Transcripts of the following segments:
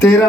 13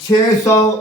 600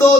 2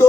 2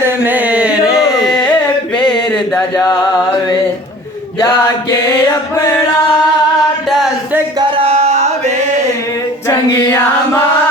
घर मेरे पीर दा जावे जाके अपना टेस्ट करावे चंगिया मां